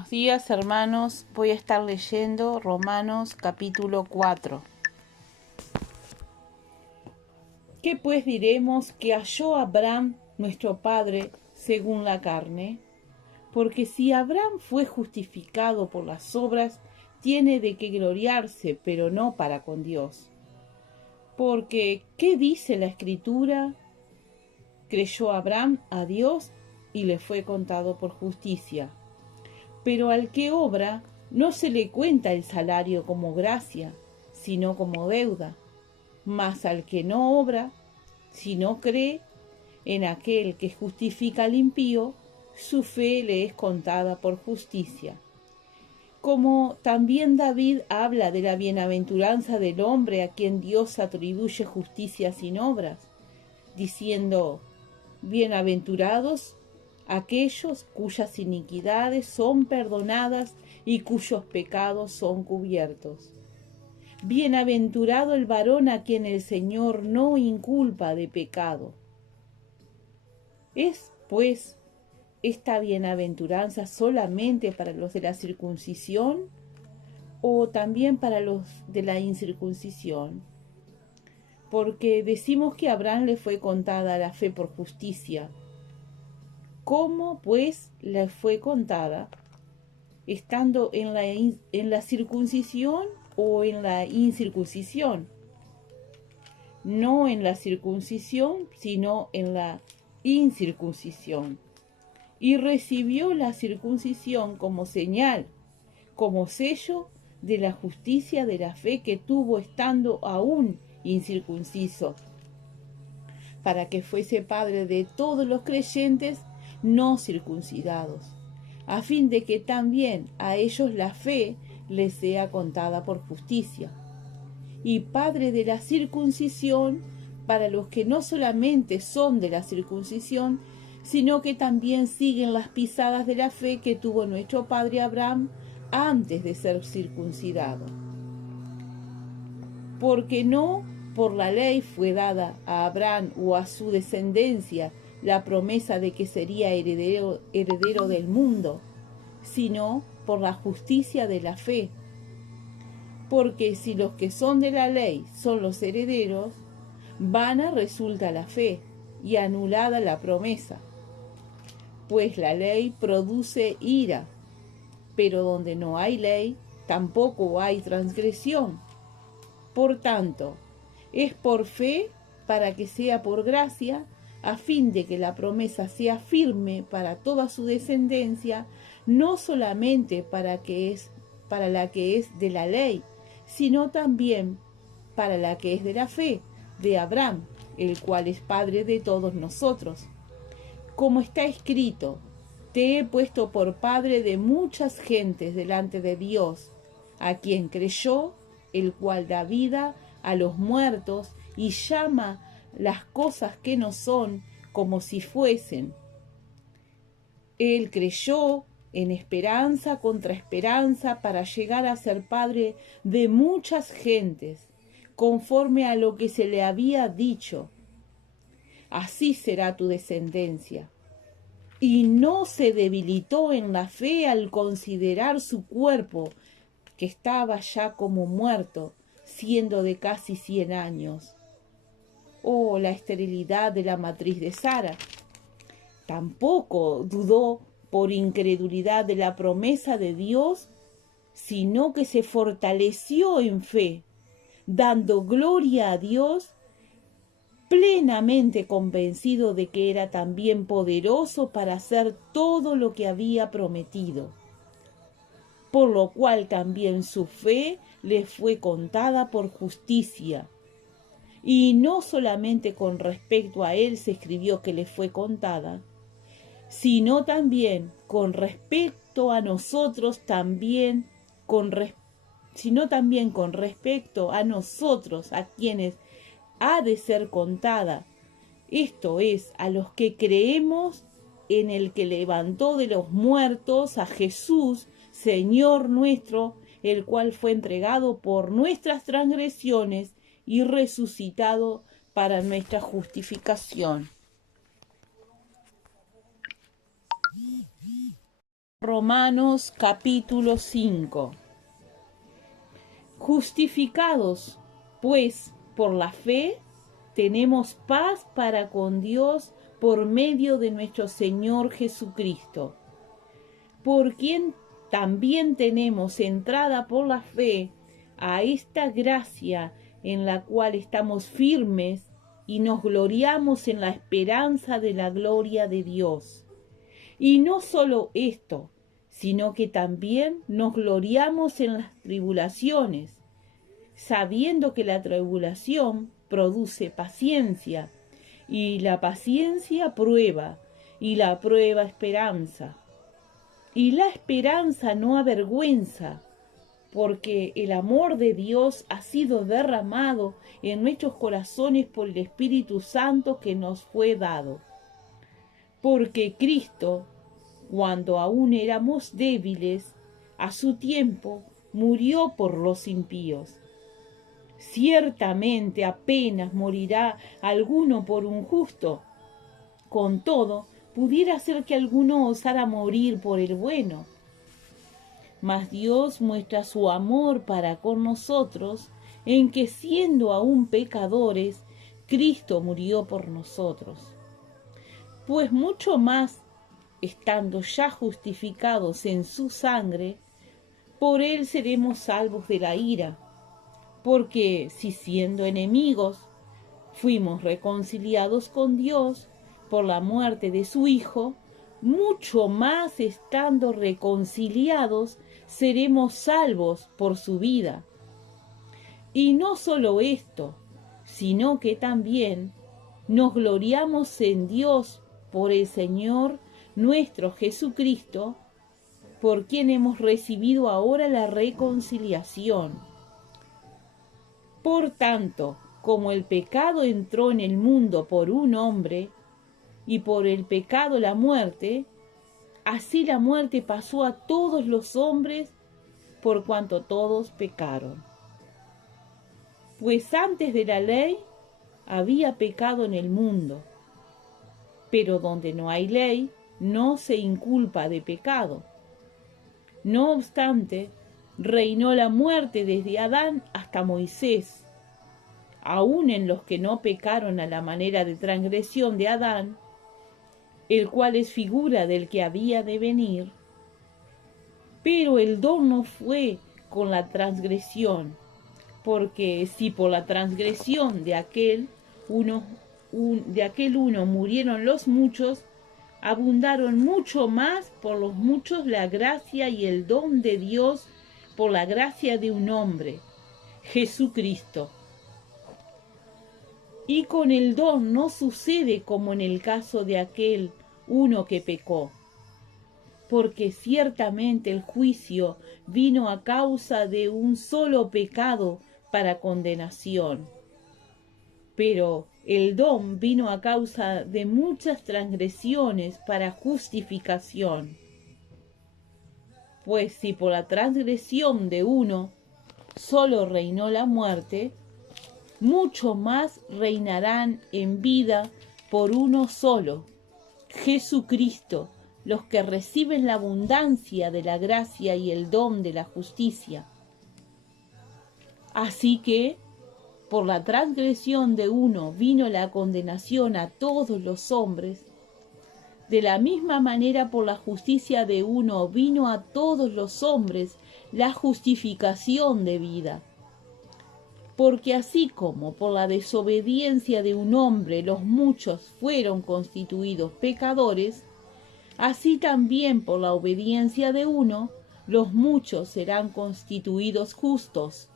Buenos días, hermanos. Voy a estar leyendo Romanos capítulo 4. ¿Qué pues diremos que halló Abraham, nuestro padre, según la carne? Porque si Abraham fue justificado por las obras, tiene de qué gloriarse, pero no para con Dios. Porque, ¿qué dice la Escritura? Creyó Abraham a Dios y le fue contado por justicia. Pero al que obra, no se le cuenta el salario como gracia, sino como deuda. Mas al que no obra, si no cree en aquel que justifica al impío, su fe le es contada por justicia. Como también David habla de la bienaventuranza del hombre a quien Dios atribuye justicia sin obras, diciendo: bienaventurados aquellos cuyas iniquidades son perdonadas y cuyos pecados son cubiertos. Bienaventurado el varón a quien el Señor no inculpa de pecado. ¿Es, pues, esta bienaventuranza solamente para los de la circuncisión o también para los de la incircuncisión? Porque decimos que a Abraham le fue contada la fe por justicia. ¿Cómo, pues, le fue contada? ¿Estando en la circuncisión o en la incircuncisión? No en la circuncisión, sino en la incircuncisión. Y recibió la circuncisión como señal, como sello de la justicia de la fe que tuvo estando aún incircunciso, para que fuese padre de todos los creyentes no circuncidados, a fin de que también a ellos la fe les sea contada por justicia, y padre de la circuncisión para los que no solamente son de la circuncisión, sino que también siguen las pisadas de la fe que tuvo nuestro padre Abraham antes de ser circuncidado. Porque no por la ley fue dada a Abraham o a su descendencia la promesa de que sería heredero del mundo, sino por la justicia de la fe. Porque si los que son de la ley son los herederos, vana resulta la fe y anulada la promesa. Pues la ley produce ira, pero donde no hay ley, tampoco hay transgresión. Por tanto, es por fe para que sea por gracia, a fin de que la promesa sea firme para toda su descendencia, no solamente para la que es de la ley, sino también para la que es de la fe, de Abraham, el cual es padre de todos nosotros. Como está escrito: te he puesto por padre de muchas gentes delante de Dios, a quien creyó, el cual da vida a los muertos y llama las cosas que no son como si fuesen. Él creyó en esperanza contra esperanza para llegar a ser padre de muchas gentes, conforme a lo que se le había dicho: así será tu descendencia. Y no se debilitó en la fe al considerar su cuerpo, que estaba ya como muerto, siendo de casi 100 años. Oh, la esterilidad de la matriz de Sara. Tampoco dudó por incredulidad de la promesa de Dios, sino que se fortaleció en fe, dando gloria a Dios, plenamente convencido de que era también poderoso para hacer todo lo que había prometido. Por lo cual también su fe le fue contada por justicia. Y no solamente con respecto a él se escribió que le fue contada, sino también con respecto a nosotros sino también con respecto a nosotros, a quienes ha de ser contada, esto es, a los que creemos en el que levantó de los muertos a Jesús, Señor nuestro, el cual fue entregado por nuestras transgresiones y resucitado para nuestra justificación. Romanos capítulo 5. Justificados, pues, por la fe, tenemos paz para con Dios por medio de nuestro Señor Jesucristo, por quien también tenemos entrada por la fe a esta gracia en la cual estamos firmes y nos gloriamos en la esperanza de la gloria de Dios. Y no solo esto, sino que también nos gloriamos en las tribulaciones, sabiendo que la tribulación produce paciencia, y la paciencia prueba, y la prueba esperanza. Y la esperanza no avergüenza, porque el amor de Dios ha sido derramado en nuestros corazones por el Espíritu Santo que nos fue dado. Porque Cristo, cuando aún éramos débiles, a su tiempo murió por los impíos. Ciertamente apenas morirá alguno por un justo. Con todo, pudiera ser que alguno osara morir por el bueno. Mas Dios muestra su amor para con nosotros en que siendo aún pecadores, Cristo murió por nosotros. Pues mucho más, estando ya justificados en su sangre, por él seremos salvos de la ira. Porque si siendo enemigos, fuimos reconciliados con Dios por la muerte de su Hijo, mucho más estando reconciliados, seremos salvos por su vida. Y no solo esto, sino que también nos gloriamos en Dios por el Señor nuestro Jesucristo, por quien hemos recibido ahora la reconciliación. Por tanto, como el pecado entró en el mundo por un hombre, y por el pecado la muerte, así la muerte pasó a todos los hombres, por cuanto todos pecaron. Pues antes de la ley había pecado en el mundo, pero donde no hay ley, no se inculpa de pecado. No obstante, reinó la muerte desde Adán hasta Moisés, aun en los que no pecaron a la manera de transgresión de Adán, el cual es figura del que había de venir. Pero el don no fue con la transgresión, porque si por la transgresión de aquel uno murieron los muchos, abundaron mucho más por los muchos la gracia y el don de Dios por la gracia de un hombre, Jesucristo. Y con el don no sucede como en el caso de aquel uno que pecó, porque ciertamente el juicio vino a causa de un solo pecado para condenación, pero el don vino a causa de muchas transgresiones para justificación. Pues si por la transgresión de uno solo reinó la muerte, mucho más reinarán en vida por uno solo, Jesucristo, los que reciben la abundancia de la gracia y el don de la justicia. Así que, por la transgresión de uno vino la condenación a todos los hombres, de la misma manera por la justicia de uno vino a todos los hombres la justificación de vida. Porque así como por la desobediencia de un hombre los muchos fueron constituidos pecadores, así también por la obediencia de uno los muchos serán constituidos justos.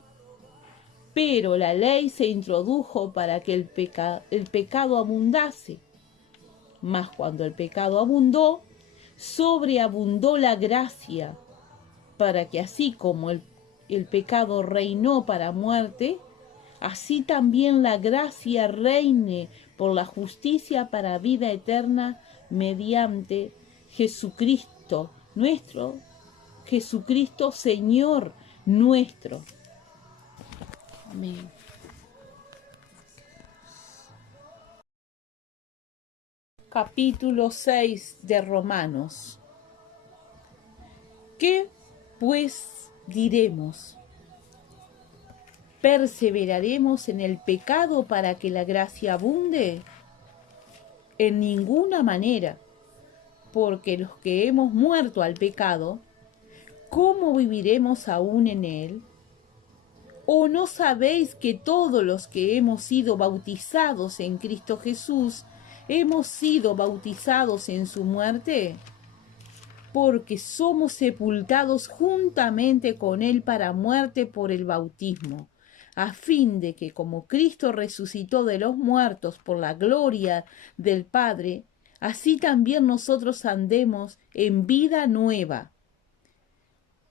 Pero la ley se introdujo para que el pecado abundase. Mas cuando el pecado abundó, sobreabundó la gracia, para que así como el pecado reinó para muerte, así también la gracia reine por la justicia para vida eterna mediante Jesucristo nuestro, Jesucristo Señor nuestro. Amén. Capítulo 6 de Romanos. ¿Qué pues diremos? ¿Perseveraremos en el pecado para que la gracia abunde? En ninguna manera, porque los que hemos muerto al pecado, ¿cómo viviremos aún en él? ¿O no sabéis que todos los que hemos sido bautizados en Cristo Jesús, hemos sido bautizados en su muerte? Porque somos sepultados juntamente con él para muerte por el bautismo, a fin de que como Cristo resucitó de los muertos por la gloria del Padre, así también nosotros andemos en vida nueva.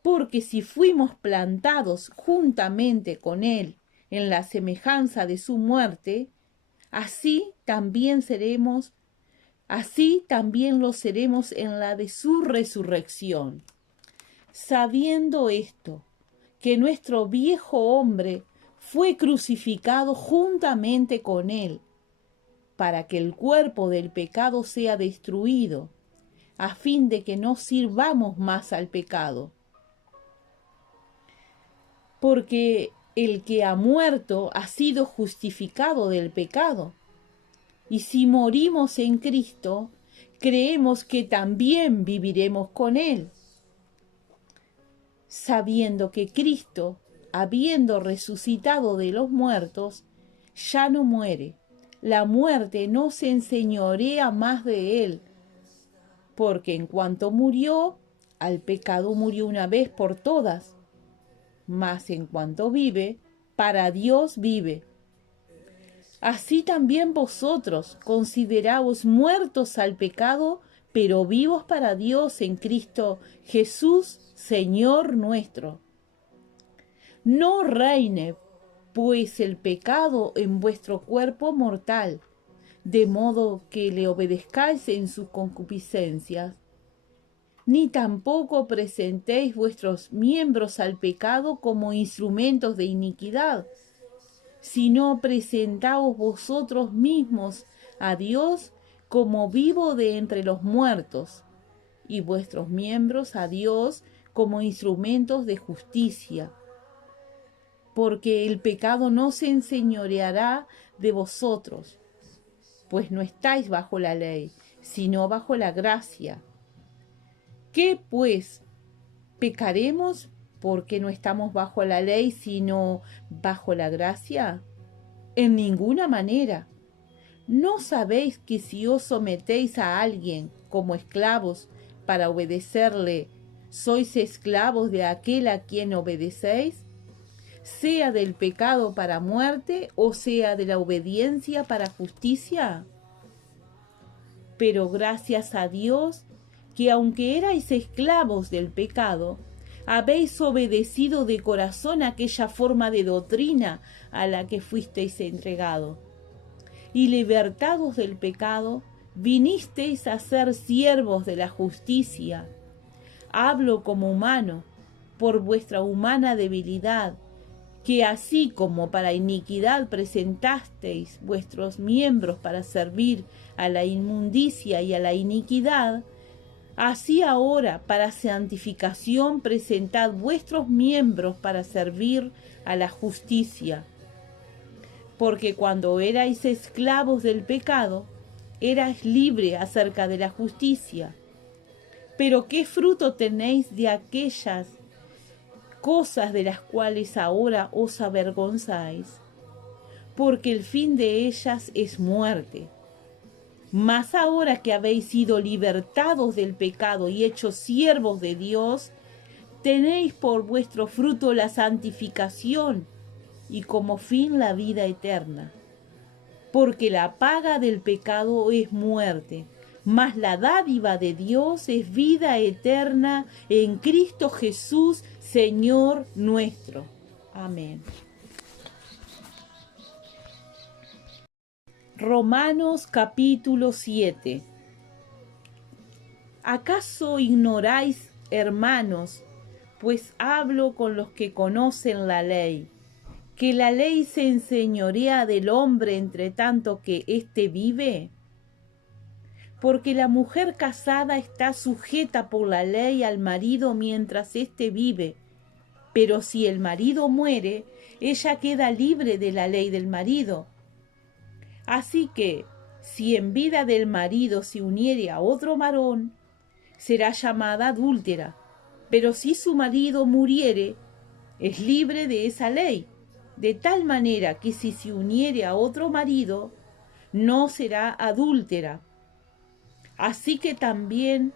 Porque si fuimos plantados juntamente con él en la semejanza de su muerte, así también lo seremos en la de su resurrección. Sabiendo esto, que nuestro viejo hombre fue crucificado juntamente con él, para que el cuerpo del pecado sea destruido, a fin de que no sirvamos más al pecado. Porque el que ha muerto ha sido justificado del pecado. Y si morimos en Cristo, creemos que también viviremos con Él, sabiendo que Cristo, habiendo resucitado de los muertos, ya no muere. La muerte no se enseñorea más de Él, porque en cuanto murió, al pecado murió una vez por todas, mas en cuanto vive, para Dios vive. Así también vosotros consideraos muertos al pecado, pero vivos para Dios en Cristo Jesús, Señor nuestro. No reine, pues, el pecado en vuestro cuerpo mortal, de modo que le obedezcáis en sus concupiscencias. Ni tampoco presentéis vuestros miembros al pecado como instrumentos de iniquidad, sino presentaos vosotros mismos a Dios como vivo de entre los muertos, y vuestros miembros a Dios como instrumentos de justicia. Porque el pecado no se enseñoreará de vosotros, pues no estáis bajo la ley, sino bajo la gracia. ¿Qué pues? ¿Pecaremos porque no estamos bajo la ley, sino bajo la gracia? En ninguna manera. ¿No sabéis que si os sometéis a alguien como esclavos para obedecerle, sois esclavos de aquel a quien obedecéis? Sea del pecado para muerte o sea de la obediencia para justicia. Pero gracias a Dios, que aunque erais esclavos del pecado, habéis obedecido de corazón aquella forma de doctrina a la que fuisteis entregado. Y libertados del pecado, vinisteis a ser siervos de la justicia. Hablo como humano, por vuestra humana debilidad, que así como para iniquidad presentasteis vuestros miembros para servir a la inmundicia y a la iniquidad, así ahora, para santificación, presentad vuestros miembros para servir a la justicia. Porque cuando erais esclavos del pecado, erais libres acerca de la justicia. Pero ¿qué fruto tenéis de aquellas cosas de las cuales ahora os avergonzáis? Porque el fin de ellas es muerte. Mas ahora que habéis sido libertados del pecado y hechos siervos de Dios, tenéis por vuestro fruto la santificación y como fin la vida eterna. Porque la paga del pecado es muerte, mas la dádiva de Dios es vida eterna en Cristo Jesús, Señor nuestro. Amén. Romanos capítulo 7. ¿Acaso ignoráis, hermanos, pues hablo con los que conocen la ley, que la ley se enseñorea del hombre entre tanto que éste vive? porque la mujer casada está sujeta por la ley al marido mientras éste vive. Pero si el marido muere, ella queda libre de la ley del marido. Así que, si en vida del marido se uniere a otro varón, será llamada adúltera. Pero si su marido muriere, es libre de esa ley, de tal manera que si se uniere a otro marido, no será adúltera. Así también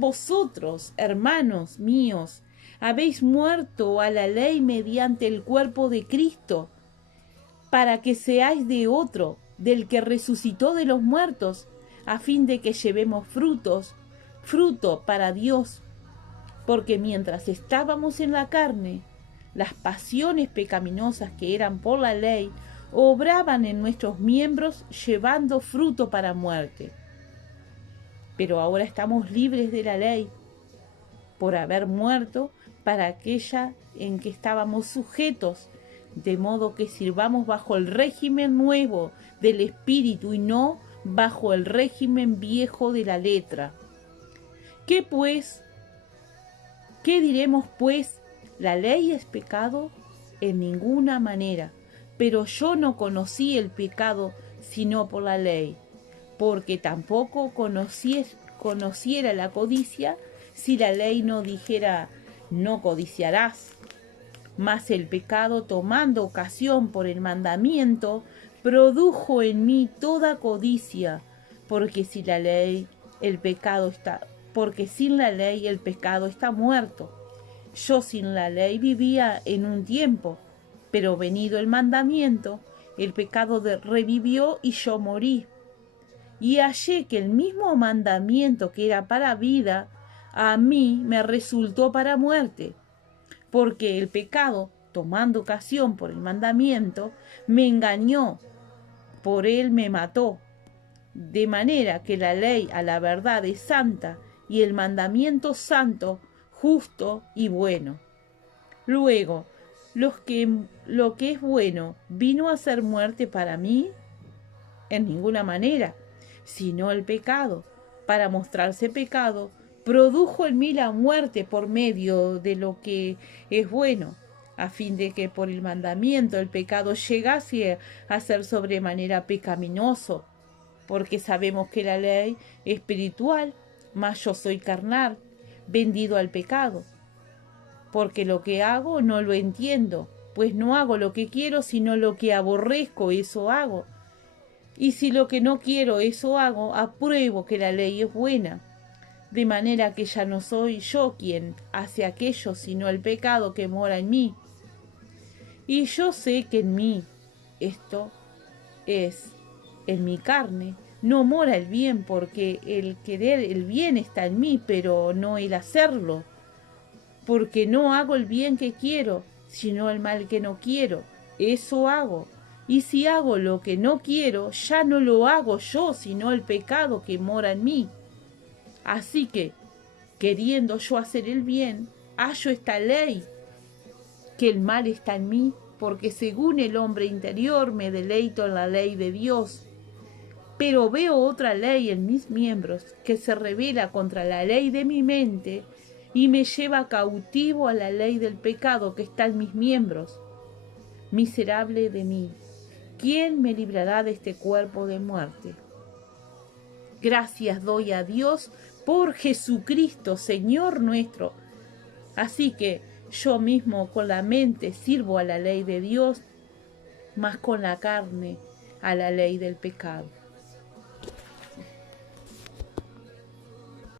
vosotros, hermanos míos, habéis muerto a la ley mediante el cuerpo de Cristo, para que seáis de otro, del que resucitó de los muertos, a fin de que llevemos fruto para Dios. Porque mientras estábamos en la carne, las pasiones pecaminosas que eran por la ley obraban en nuestros miembros llevando fruto para muerte. Pero ahora estamos libres de la ley, por haber muerto para aquella en que estábamos sujetos, de modo que sirvamos bajo el régimen nuevo del Espíritu y no bajo el régimen viejo de la letra. ¿Qué diremos pues? ¿La ley es pecado? En ninguna manera. Pero yo no conocí el pecado sino por la ley, porque tampoco conociera la codicia si la ley no dijera, no codiciarás. Mas el pecado, tomando ocasión por el mandamiento, produjo en mí toda codicia, porque sin la ley el pecado está muerto. Yo sin la ley vivía en un tiempo, pero venido el mandamiento, el pecado revivió y yo morí. Y hallé que el mismo mandamiento que era para vida, a mí me resultó para muerte, porque el pecado, tomando ocasión por el mandamiento, me engañó, por él me mató, de manera que la ley a la verdad es santa, y el mandamiento santo, justo y bueno. Luego, lo que es bueno, ¿vino a ser muerte para mí? En ninguna manera, sino el pecado, para mostrarse pecado, produjo en mí la muerte por medio de lo que es bueno, a fin de que por el mandamiento el pecado llegase a ser sobremanera pecaminoso, porque sabemos que la ley es espiritual, mas yo soy carnal, vendido al pecado. Porque lo que hago no lo entiendo, pues no hago lo que quiero, sino lo que aborrezco, eso hago. Y si lo que no quiero, eso hago, apruebo que la ley es buena. De manera que ya no soy yo quien hace aquello, sino el pecado que mora en mí. Y yo sé que en mí, esto es, en mi carne, no mora el bien, porque el querer el bien está en mí, pero no el hacerlo. Porque no hago el bien que quiero, sino el mal que no quiero. Eso hago. Y si hago lo que no quiero, ya no lo hago yo, sino el pecado que mora en mí. Así que, queriendo yo hacer el bien, hallo esta ley, que el mal está en mí, porque según el hombre interior me deleito en la ley de Dios. Pero veo otra ley en mis miembros, que se revela contra la ley de mi mente, y me lleva cautivo a la ley del pecado que está en mis miembros. Miserable de mí, ¿quién me librará de este cuerpo de muerte? Gracias doy a Dios por Jesucristo, Señor nuestro. Así que yo mismo con la mente sirvo a la ley de Dios, mas con la carne a la ley del pecado.